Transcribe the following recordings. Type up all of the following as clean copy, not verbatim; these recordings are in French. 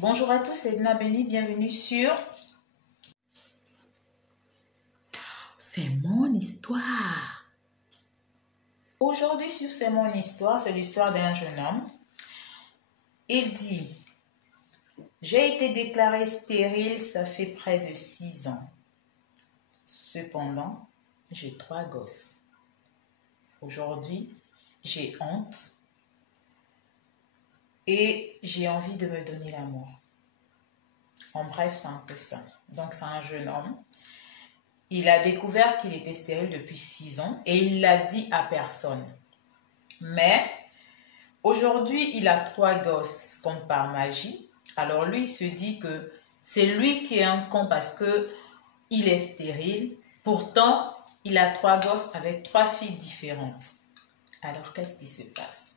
Bonjour à tous, c'est Edna Béni, bienvenue sur C'est mon histoire. Aujourd'hui sur C'est mon histoire, c'est l'histoire d'un jeune homme. Il dit, j'ai été déclaré stérile, ça fait près de 6 ans. Cependant, j'ai 3 gosses. Aujourd'hui, j'ai honte et j'ai envie de me donner la mort. En bref, c'est un peu ça. Donc, c'est un jeune homme. Il a découvert qu'il était stérile depuis 6 ans et il l'a dit à personne. Mais aujourd'hui, il a 3 gosses comme par magie. Alors, lui, il se dit que c'est lui qui est un con parce qu'il est stérile. Pourtant, il a 3 gosses avec 3 filles différentes. Alors, qu'est-ce qui se passe?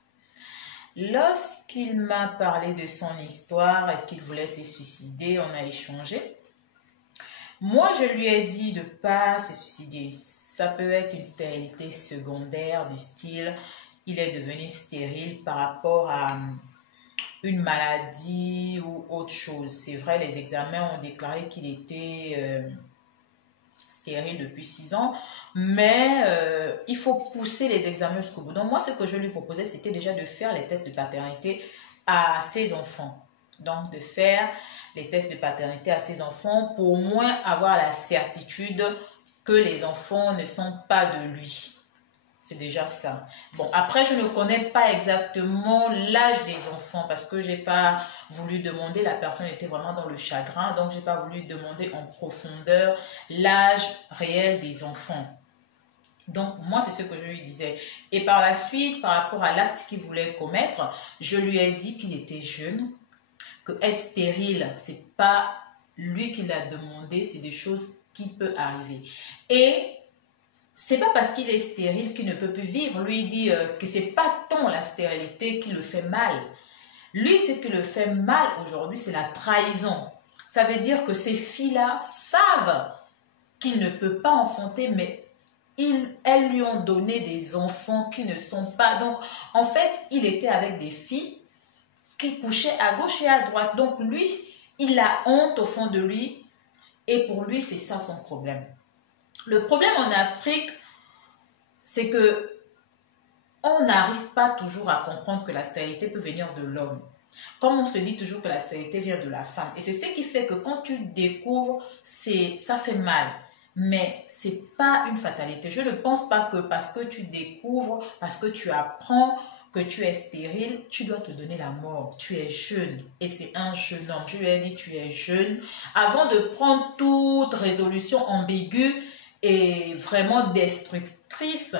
Lorsqu'il m'a parlé de son histoire et qu'il voulait se suicider, on a échangé. Moi, je lui ai dit de ne pas se suicider. Ça peut être une stérilité secondaire du style, il est devenu stérile par rapport à une maladie ou autre chose. C'est vrai, les examens ont déclaré qu'il était stérile depuis 6 ans, mais il faut pousser les examens jusqu'au bout. Donc moi, ce que je lui proposais, c'était déjà de faire les tests de paternité à ses enfants. Donc de faire les tests de paternité à ses enfants pour au moins avoir la certitude que les enfants ne sont pas de lui. C'est déjà ça. Bon, après, je ne connais pas exactement l'âge des enfants parce que je n'ai pas voulu demander. La personne était vraiment dans le chagrin. Donc, je n'ai pas voulu demander en profondeur l'âge réel des enfants. Donc, moi, c'est ce que je lui disais. Et par la suite, par rapport à l'acte qu'il voulait commettre, je lui ai dit qu'il était jeune, que être stérile, ce n'est pas lui qui l'a demandé, c'est des choses qui peuvent arriver. Et c'est pas parce qu'il est stérile qu'il ne peut plus vivre. Lui, il dit que c'est pas tant la stérilité qui le fait mal. Lui, ce qui le fait mal aujourd'hui, c'est la trahison. Ça veut dire que ces filles-là savent qu'il ne peut pas enfanter, mais elles lui ont donné des enfants qui ne sont pas. Donc, en fait, il était avec des filles qui couchaient à gauche et à droite. Donc, lui, il a honte au fond de lui. Et pour lui, c'est ça son problème. Le problème en Afrique, c'est que on n'arrive pas toujours à comprendre que la stérilité peut venir de l'homme. Comme on se dit toujours que la stérilité vient de la femme. Et c'est ce qui fait que quand tu découvres, ça fait mal. Mais ce n'est pas une fatalité. Je ne pense pas que parce que tu découvres, parce que tu apprends que tu es stérile, tu dois te donner la mort. Tu es jeune et c'est un jeune homme. Je lui ai dit, tu es jeune. Avant de prendre toute résolution ambiguë et vraiment destructrice,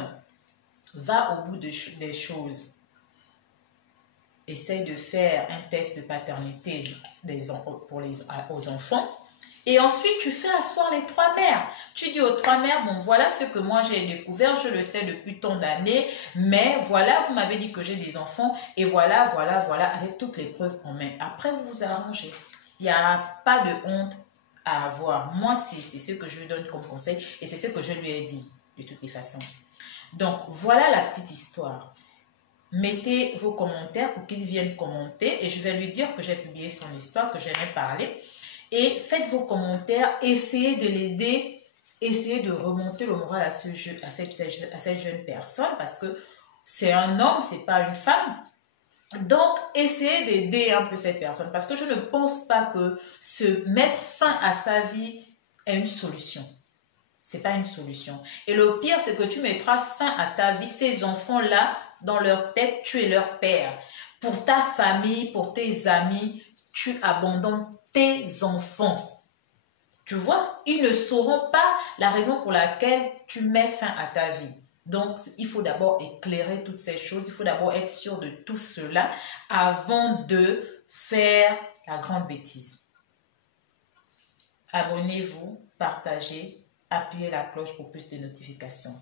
va au bout des choses. Essaye de faire un test de paternité aux enfants. Et ensuite, tu fais asseoir les 3 mères. Tu dis aux 3 mères, bon, voilà ce que moi j'ai découvert, je le sais depuis tant d'années, mais voilà, vous m'avez dit que j'ai des enfants, et voilà, avec toutes les preuves en main. Après, vous vous arrangez. Il n'y a pas de honte à avoir. Moi, c'est ce que je lui donne comme conseil, et c'est ce que je lui ai dit, de toutes les façons. Donc, voilà la petite histoire. Mettez vos commentaires pour qu'il vienne commenter, et je vais lui dire que j'ai publié son histoire, que j'en ai parlé. Et faites vos commentaires, essayez de l'aider, essayez de remonter le moral à cette jeune personne parce que c'est un homme, c'est pas une femme. Donc, essayez d'aider un peu cette personne parce que je ne pense pas que se mettre fin à sa vie est une solution. C'est pas une solution. Et le pire, c'est que tu mettras fin à ta vie. Ces enfants-là, dans leur tête, tu es leur père. Pour ta famille, pour tes amis, tu abandonnes tes enfants. Tu vois, ils ne sauront pas la raison pour laquelle tu mets fin à ta vie. Donc, il faut d'abord éclairer toutes ces choses. Il faut d'abord être sûr de tout cela avant de faire la grande bêtise. Abonnez-vous, partagez, appuyez la cloche pour plus de notifications.